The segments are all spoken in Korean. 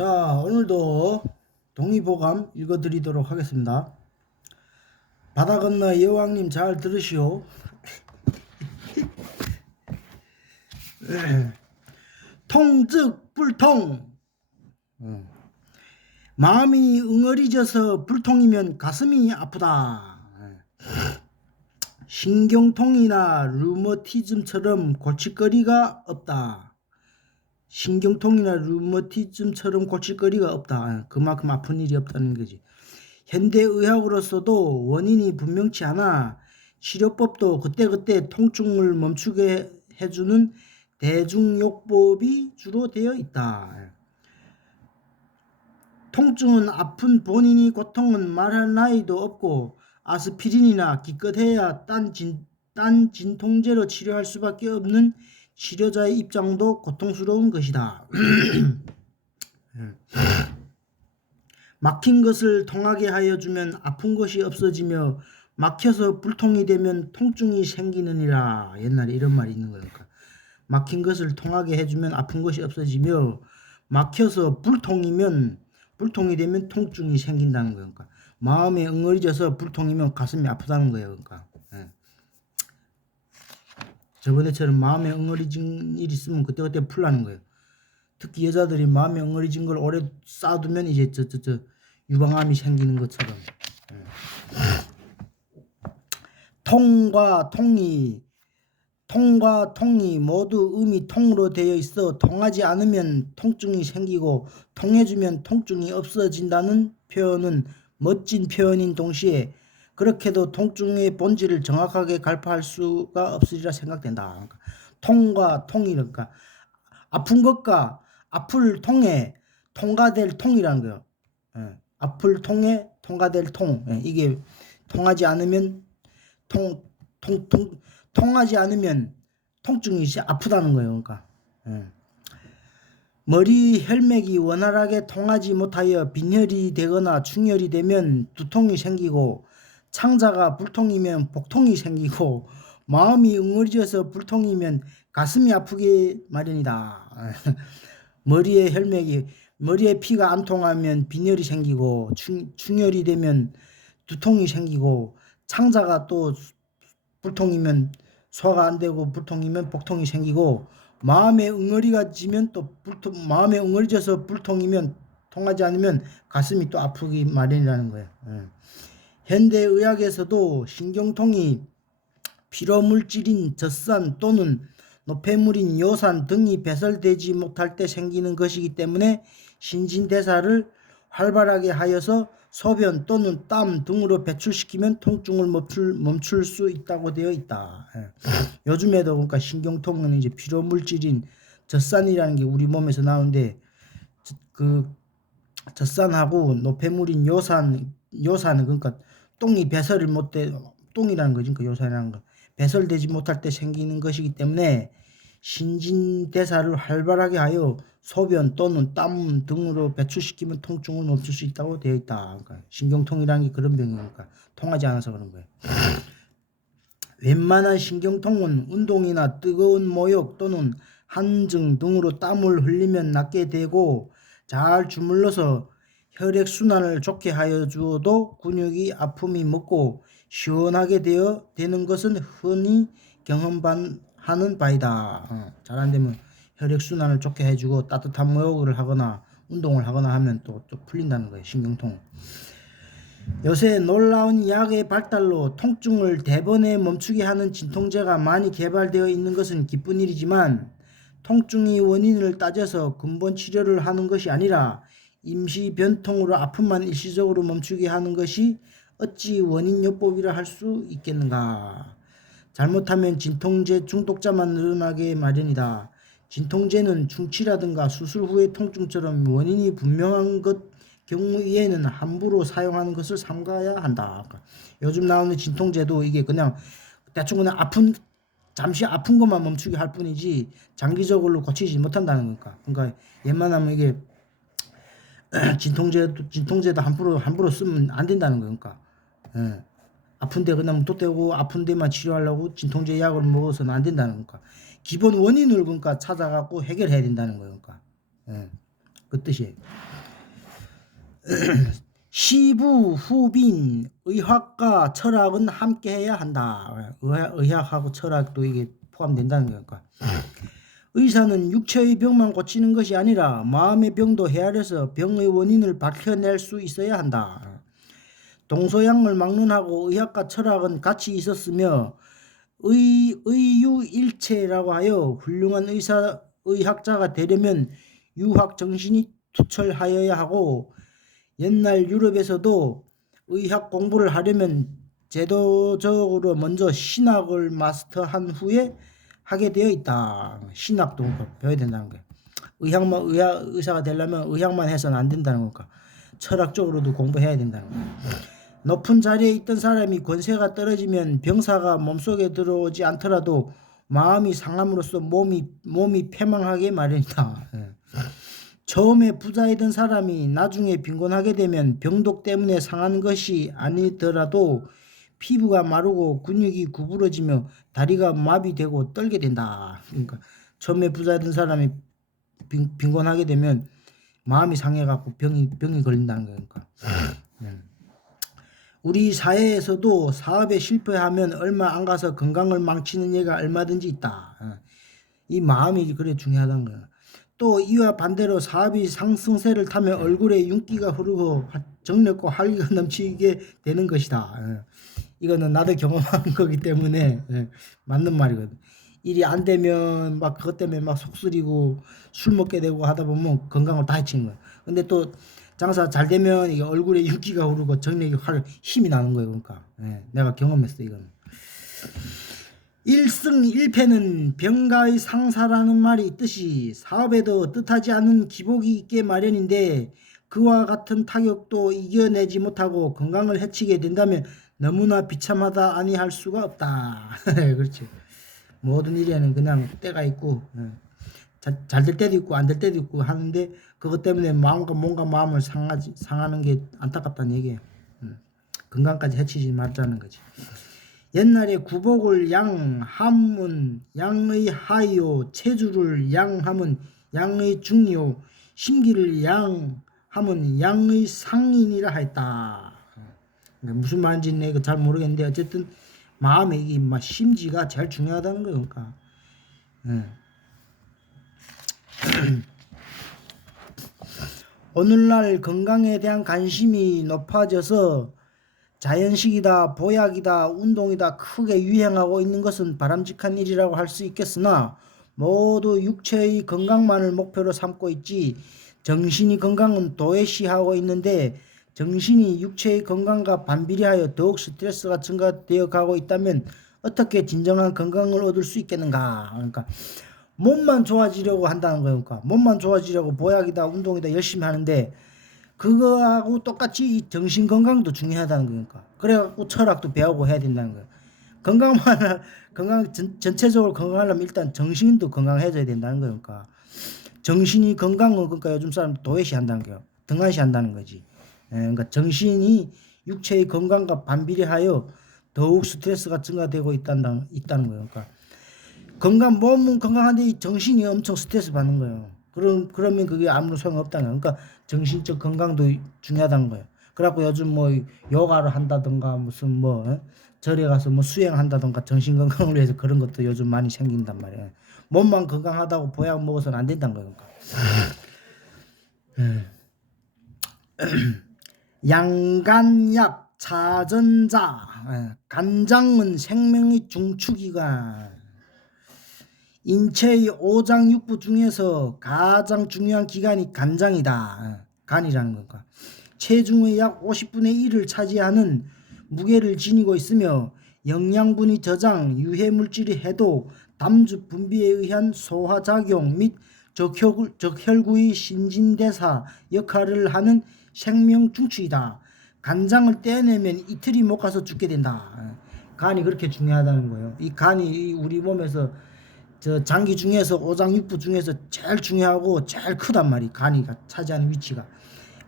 자, 오늘도 동의보감 읽어드리도록 하겠습니다. 바다 건너 여왕님 잘 들으시오. 통즉 불통. 마음이 응어리져서 불통이면 가슴이 아프다. 신경통이나 류머티즘처럼 골칫거리가 없다. 신경통이나 류머티즘처럼 골칫거리가 없다. 그만큼 아픈 일이 없다는 거지. 현대의학으로서도 원인이 분명치 않아 치료법도 그때그때 통증을 멈추게 해주는 대중요법이 주로 되어 있다. 통증은 아픈 본인이 고통은 말할 나위도 없고 아스피린이나 기껏해야 딴 진통제로 치료할 수밖에 없는 치료자의 입장도 고통스러운 것이다. 막힌 것을 통하게 하여 주면 아픈 것이 없어지며 막혀서 불통이 되면 통증이 생기느니라. 옛날에 이런 말이 있는 거니까. 막힌 것을 통하게 해주면 아픈 것이 없어지며 막혀서 불통이 되면 통증이 생긴다는 거니까. 마음에 응어리져서 불통이면 가슴이 아프다는 거예요. 그러니까. 저번에처럼 마음에 응어리진 일이 있으면 그때그때 풀라는 거예요. 특히 여자들이 마음에 엉어리진 걸 오래 쌓아두면 이제 유방암이 생기는 것처럼. 통과 통이 모두 음이 통으로 되어 있어 통하지 않으면 통증이 생기고 통해주면 통증이 없어진다는 표현은 멋진 표현인 동시에 그렇게도 통증의 본질을 정확하게 갈파할 수가 없으리라 생각된다. 그러니까 통과 통이니까 아픈 것과 아플 통에 통과될 통이라는 거예요. 아플 통에 통과될 통. 이게 통하지 않으면 통하지 않으면 통증이 아프다는 거예요. 그러니까 머리 혈맥이 원활하게 통하지 못하여 빈혈이 되거나 충혈이 되면 두통이 생기고 창자가 불통이면 복통이 생기고 마음이 응어리져서 불통이면 가슴이 아프게 마련이다. 머리에 피가 안 통하면 빈혈이 생기고 충혈이 되면 두통이 생기고 창자가 또 불통이면 소화가 안 되고 불통이면 복통이 생기고 마음에 응어리져서 불통이면 통하지 않으면 가슴이 또 아프기 마련이라는 거예요. 현대의학에서도 신경통이 피로물질인 젖산 또는 노폐물인 요산 등이 배설되지 못할 때 생기는 것이기 때문에 신진대사를 활발하게 하여서 소변 또는 땀 등으로 배출시키면 통증을 멈출 수 있다고 되어 있다. 요즘에도 그러니까 신경통은 이제 피로물질인 젖산이라는 게 우리 몸에서 나오는데 그 젖산하고 노폐물인 요산은 그러니까 똥이 배설을 못돼 똥이라는 거지. 그러니까 요산이라는 거 배설되지 못할 때 생기는 것이기 때문에 신진대사를 활발하게 하여 소변 또는 땀 등으로 배출시키면 통증을 멈출 수 있다고 되어 있다. 그러니까 신경통이라는 게 그런 병이니까 통하지 않아서 그런 거예요. 웬만한 신경통은 운동이나 뜨거운 모욕 또는 한증 등으로 땀을 흘리면 낫게 되고 잘 주물러서 혈액순환을 좋게 하여 주어도 근육이 아픔이 먹고 시원하게 되는 것은 흔히 경험하는 바이다. 잘 안되면 혈액순환을 좋게 해주고 따뜻한 목욕을 하거나 운동을 하거나 하면 또 풀린다는 거예요. 신경통. 요새 놀라운 약의 발달로 통증을 대번에 멈추게 하는 진통제가 많이 개발되어 있는 것은 기쁜 일이지만 통증의 원인을 따져서 근본 치료를 하는 것이 아니라 임시 변통으로 아픔만 일시적으로 멈추게 하는 것이 어찌 원인요법이라 할 수 있겠는가. 잘못하면 진통제 중독자만 늘어나게 마련이다. 진통제는 충치라든가 수술 후의 통증처럼 원인이 분명한 경우에는 함부로 사용하는 것을 삼가야 한다. 요즘 나오는 진통제도 이게 그냥 대충 그냥 잠시 아픈 것만 멈추게 할 뿐이지 장기적으로 고치지 못한다는 거니까. 그러니까 웬만하면 이게 진통제도 함부로 쓰면 안 된다는 거니까. 아픈데 그냥 또 떼고 아픈 데만 치료하려고 진통제 약을 먹어서는 안 된다는 거니까. 기본 원인을 그러니까 찾아갖고 해결해야 된다는 거니까. 그 뜻이에요. 시부 후빈 의학과 철학은 함께해야 한다. 의학하고 철학도 이게 포함된다는 거니까. 의사는 육체의 병만 고치는 것이 아니라 마음의 병도 헤아려서 병의 원인을 밝혀낼 수 있어야 한다. 동서양을 막론하고 의학과 철학은 같이 있었으며 의유일체라고 하여 훌륭한 의학자가 되려면 유학 정신이 투철하여야 하고, 옛날 유럽에서도 의학 공부를 하려면 제도적으로 먼저 신학을 마스터한 후에 하게 되어 있다. 신학도 배워야 된다는 거예요. 의사가 되려면 의학만 해서는 안 된다는 거니까 철학적으로도 공부해야 된다는 거예요. 높은 자리에 있던 사람이 권세가 떨어지면 병사가 몸속에 들어오지 않더라도 마음이 상함으로써 몸이 패망하게 마련이다. 처음에 부자이던 사람이 나중에 빈곤하게 되면 병독 때문에 상하는 것이 아니더라도 피부가 마르고 근육이 구부러지며 다리가 마비되고 떨게 된다. 그러니까 처음에 부자이던 사람이 빈곤하게 되면 마음이 상해갖고 병이 걸린다는 거니까. 우리 사회에서도 사업에 실패하면 얼마 안 가서 건강을 망치는 예가 얼마든지 있다. 이 마음이 그래 중요하다는 거야. 또 이와 반대로 사업이 상승세를 타면 얼굴에 윤기가 흐르고 정력과 활기가 넘치게 되는 것이다. 이거는 나도 경험한 거기 때문에 맞는 말이거든. 일이 안 되면 막 그것 때문에 막 속쓰리고 술 먹게 되고 하다 보면 건강을 다 해치는 거야. 근데 또 장사 잘 되면 이게 얼굴에 윤기가 흐르고 정력이 힘이 나는 거예요. 그러니까 내가 경험했어 이거는. 일승일패는 병가의 상사라는 말이 있듯이 사업에도 뜻하지 않은 기복이 있게 마련인데, 그와 같은 타격도 이겨내지 못하고 건강을 해치게 된다면 너무나 비참하다 아니할 수가 없다. 그렇지. 모든 일에는 그냥 때가 있고 잘 될 때도 있고 안 될 때도 있고 하는데, 그것 때문에 뭔가 마음을 상하는 게 안타깝다는 얘기예요. 건강까지 해치지 말자는 거지. 옛날에 구복을 양함은 양의 하이요, 체주를 양함은 양의 중이요, 심기를 양함은 양의 상인이라 했다. 무슨 말인지 내가 잘 모르겠는데 어쨌든 마음에 이게 심지가 제일 중요하다는 거예요. 그러니까. 오늘날 건강에 대한 관심이 높아져서 자연식이다, 보약이다, 운동이다 크게 유행하고 있는 것은 바람직한 일이라고 할 수 있겠으나 모두 육체의 건강만을 목표로 삼고 있지 정신의 건강은 도외시하고 있는데, 정신이 육체의 건강과 반비례하여 더욱 스트레스가 증가되어 가고 있다면 어떻게 진정한 건강을 얻을 수 있겠는가. 그러니까 몸만 좋아지려고 한다는 거예요. 그러니까 몸만 좋아지려고 보약이다, 운동이다 열심히 하는데 그거하고 똑같이 이 정신 건강도 중요하다는 거니까. 그래갖고 철학도 배우고 해야 된다는 거예요. 전체적으로 건강하려면 일단 정신도 건강해져야 된다는 거니까. 정신이 건강은 그러니까 요즘 사람 도외시 한다는 거예요. 등한시 한다는 거지. 그러니까 정신이 육체의 건강과 반비례하여 더욱 스트레스가 증가되고 있다는 거예요. 그러니까 몸은 건강한데 정신이 엄청 스트레스 받는 거예요. 그러면 그게 아무런 소용없다는 거예요. 그러니까 정신적 건강도 중요하다는 거예요. 그래갖고 요즘 뭐 요가를 한다든가 무슨 절에 가서 수행한다든가 정신 건강을 위해서 그런 것도 요즘 많이 생긴단 말이에요. 몸만 건강하다고 보약 먹어서는 안 된다는 거예요. 양간약 자전자, 간장은 생명의 중추기관. 인체의 오장육부 중에서 가장 중요한 기관이 간장이다. 간이라는 건가. 체중의 약 50분의 1을 차지하는 무게를 지니고 있으며 영양분의 저장, 유해물질의 해독, 담즙 분비에 의한 소화작용 및 적혈구의 신진대사 역할을 하는 생명중추이다. 간장을 떼내면 이틀이 못 가서 죽게 된다. 간이 그렇게 중요하다는 거예요. 이 간이 우리 몸에서 장기 중에서 오장육부 중에서 제일 중요하고 제일 크단 말이 간이가 차지하는 위치가.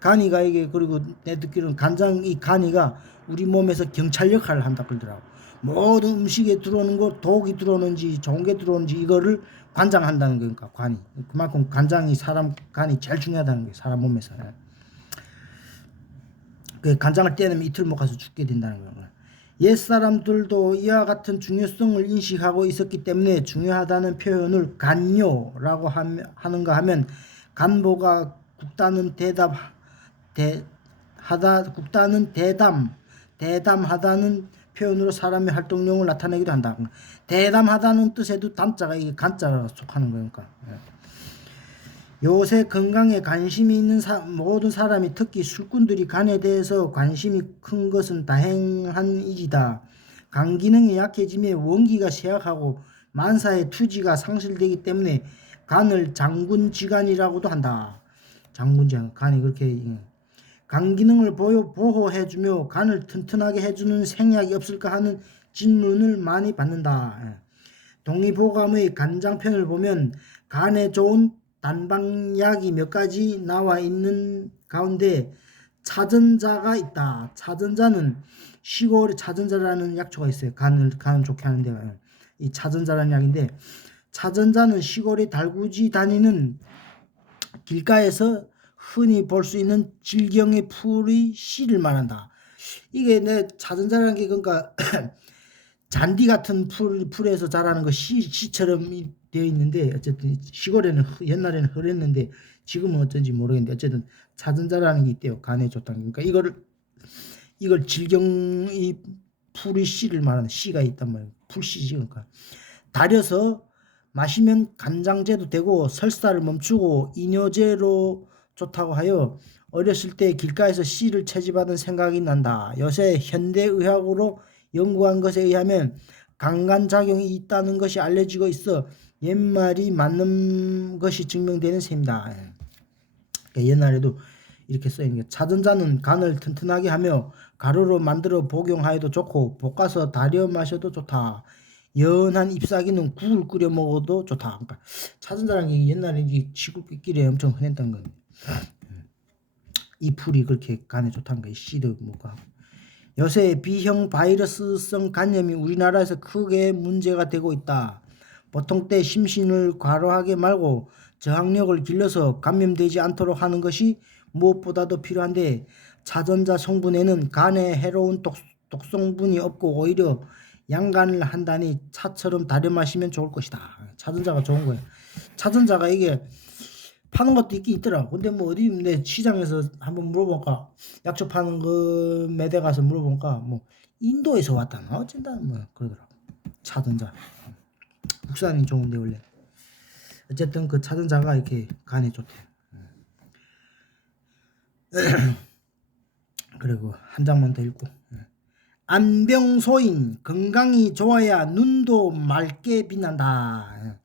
간이가 이게 그리고 내 듣기로는 이 간이가 우리 몸에서 경찰 역할을 한다 그러더라고. 모든 음식에 들어오는 거 독이 들어오는지 좋은 게 들어오는지 이거를 관장한다는 거니까 관이. 그만큼 간장이 사람 간이 제일 중요하다는 거예요. 사람 몸에서. 그 간장을 떼내면 이틀 못 가서 죽게 된다는 거예요. 옛 사람들도 이와 같은 중요성을 인식하고 있었기 때문에 중요하다는 표현을 간요라고 하는가 하면 간보가 국다는 대담하다는 표현으로 사람의 활동량을 나타내기도 한다. 대담하다는 뜻에도 담자가 이게 간자가 속하는 거니까. 요새 건강에 관심이 있는 모든 사람이 특히 술꾼들이 간에 대해서 관심이 큰 것은 다행한 일이다. 간 기능이 약해지며 원기가 쇠약하고 만사의 투지가 상실되기 때문에 간을 장군지간이라고도 한다. 장군지간, 간이 그렇게 간 기능을 보호해주며 간을 튼튼하게 해주는 생약이 없을까 하는 질문을 많이 받는다. 동의보감의 간장편을 보면 간에 좋은 단방약이 몇 가지 나와 있는 가운데 차전자가 있다. 차전자는 시골에 차전자라는 약초가 있어요. 간을 좋게 하는 데가. 이 차전자라는 약인데, 차전자는 시골에 달구지 다니는 길가에서 흔히 볼 수 있는 질경의 풀의 씨를 말한다. 이게 내 차전자라는 게 그러니까 잔디 같은 풀에서 자라는 거 씨처럼 되어 있는데, 어쨌든 시골에는 옛날에는 흐렸는데 지금은 어쩐지 모르겠는데 어쨌든 차전자라는 게 있대요. 간에 좋다는. 그러니까 이걸 질경이 풀의 씨를 말하는 씨가 있단 말이에요. 풀씨지. 그러니까 달여서 마시면 간장제도 되고 설사를 멈추고 이뇨제로 좋다고 하여 어렸을 때 길가에서 씨를 채집하던 생각이 난다. 요새 현대의학으로 연구한 것에 의하면 강간작용이 있다는 것이 알려지고 있어 옛말이 맞는 것이 증명되는 셈이다. 옛날에도 이렇게 써있는 게, 차전자는 간을 튼튼하게 하며 가루로 만들어 복용하여도 좋고 볶아서 달여 마셔도 좋다. 연한 잎사귀는 국을 끓여 먹어도 좋다. 그러니까 차전자라는 게 옛날에 시골길에 엄청 흔했던 건데, 이 풀이 그렇게 간에 좋다는 거예요. 씨도 먹고 하고. 요새 B형 바이러스성 간염이 우리나라에서 크게 문제가 되고 있다. 보통 때 심신을 과로하게 말고 저항력을 길러서 감염되지 않도록 하는 것이 무엇보다도 필요한데, 차전자 성분에는 간에 해로운 독성분이 없고 오히려 양간을 한다니 차처럼 다려 마시면 좋을 것이다. 차전자가 좋은 거예요. 차전자가 이게 파는 것도 있긴 있더라. 근데 뭐 어디 내 시장에서 한번 물어볼까, 약초 파는 거 매대 가서 물어볼까, 뭐 인도에서 왔다나 어쩐다 뭐 그러더라. 차전자 국산이 좋은데 원래. 어쨌든 그 차전자가 이렇게 간에 좋대. 그리고 한 장만 더 읽고. 안병소인, 건강이 좋아야 눈도 맑게 빛난다.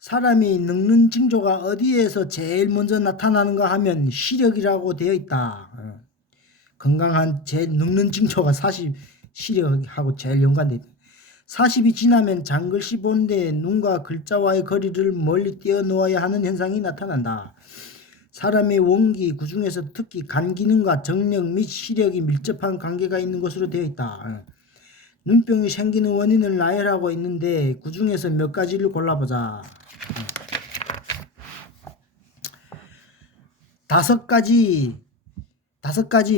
사람이 늙는 징조가 어디에서 제일 먼저 나타나는가 하면 시력이라고 되어 있다. 건강한 늙는 징조가 40 시력하고 제일 연관돼 있다. 40이 지나면 장글씨 보는데 눈과 글자와의 거리를 멀리 띄어놓아야 하는 현상이 나타난다. 사람의 원기, 그중에서 특히 간 기능과 정력 및 시력이 밀접한 관계가 있는 것으로 되어 있다. 눈병이 생기는 원인을 나열하고 있는데 그중에서 몇 가지를 골라보자. 5가지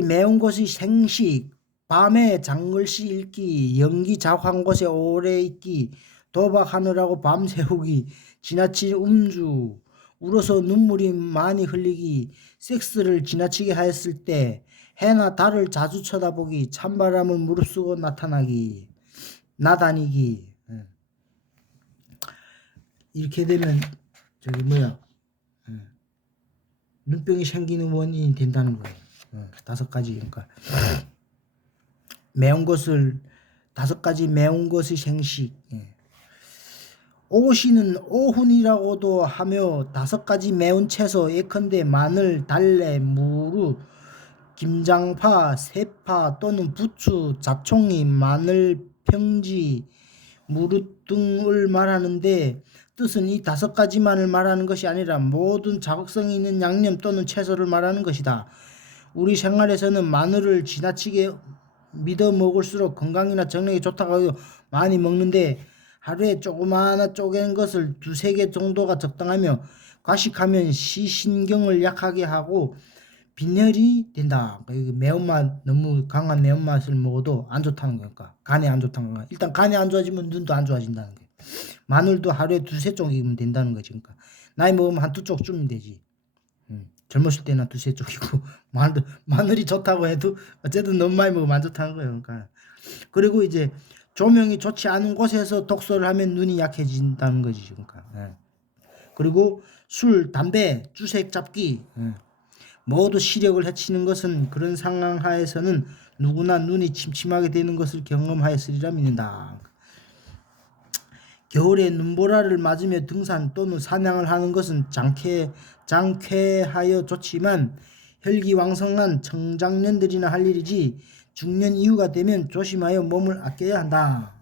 매운 것이 생식, 밤에 장글씨 읽기, 연기 작한 곳에 오래 있기, 도박하느라고 밤 새우기, 지나친 음주, 울어서 눈물이 많이 흘리기, 섹스를 지나치게 하였을 때, 해나 달을 자주 쳐다보기, 찬바람을 무릅쓰고 나다니기. 이렇게 되면 저기 눈병이 생기는 원인이 된다는 거예요. 5가지. 그러니까 매운 것을 5가지 매운 것의 생식. 오시는 오훈이라고도 하며 5가지 매운 채소, 예컨대 마늘, 달래, 무루, 김장파, 세파 또는 부추, 자총이, 마늘, 평지, 무릇 등을 말하는데, 뜻은 이 5가지만을 말하는 것이 아니라 모든 자극성이 있는 양념 또는 채소를 말하는 것이다. 우리 생활에서는 마늘을 지나치게 믿어 먹을수록 건강이나 정력에 좋다고 많이 먹는데, 하루에 조그마한 쪼갠 것을 두세 개 정도가 적당하며 과식하면 시신경을 약하게 하고 빈혈이 된다. 매운맛 너무 강한 매운맛을 먹어도 안 좋다는 거니까 간에 안 좋다는 거야. 일단 간이 안 좋아지면 눈도 안 좋아진다는 거야. 마늘도 하루에 두세 쪽이면 된다는 거지. 그러니까 나이 먹으면 한 두 쪽 주면 되지. 젊었을 때는 두세 쪽이고 마늘이 좋다고 해도 어쨌든 너무 많이 먹으면 안 좋다는 거예요. 그러니까 그리고 이제 조명이 좋지 않은 곳에서 독서를 하면 눈이 약해진다는 거지. 그러니까 그리고 술, 담배, 주색 잡기 모두 시력을 해치는 것은 그런 상황 하에서는 누구나 눈이 침침하게 되는 것을 경험하였으리라 믿는다. 겨울에 눈보라를 맞으며 등산 또는 사냥을 하는 것은 장쾌하여 좋지만 혈기왕성한 청장년들이나 할 일이지 중년 이후가 되면 조심하여 몸을 아껴야 한다.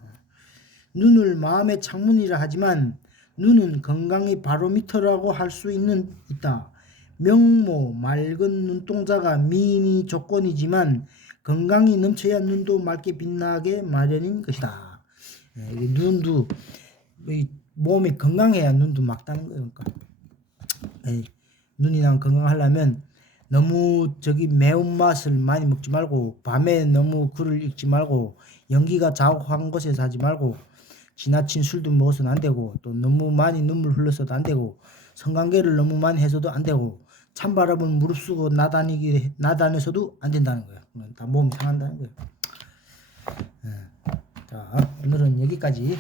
눈을 마음의 창문이라 하지만 눈은 건강의 바로미터라고 할 수 있다. 명모 맑은 눈동자가 미인이 조건이지만 건강이 넘쳐야 눈도 맑게 빛나게 마련인 것이다. 눈도 몸이 건강해야 눈도 맑다는 거예요. 그러니까 눈이랑 건강하려면 너무 매운맛을 많이 먹지 말고 밤에 너무 글을 읽지 말고 연기가 자욱한 곳에서 하지 말고 지나친 술도 먹어서는 안 되고 또 너무 많이 눈물 흘려서도 안 되고 성관계를 너무 많이 해서도 안 되고 찬바람을 무릅쓰고 나다녀서도 안 된다는 거예요. 다 몸이 상한다는 거예요. 자, 오늘은 여기까지.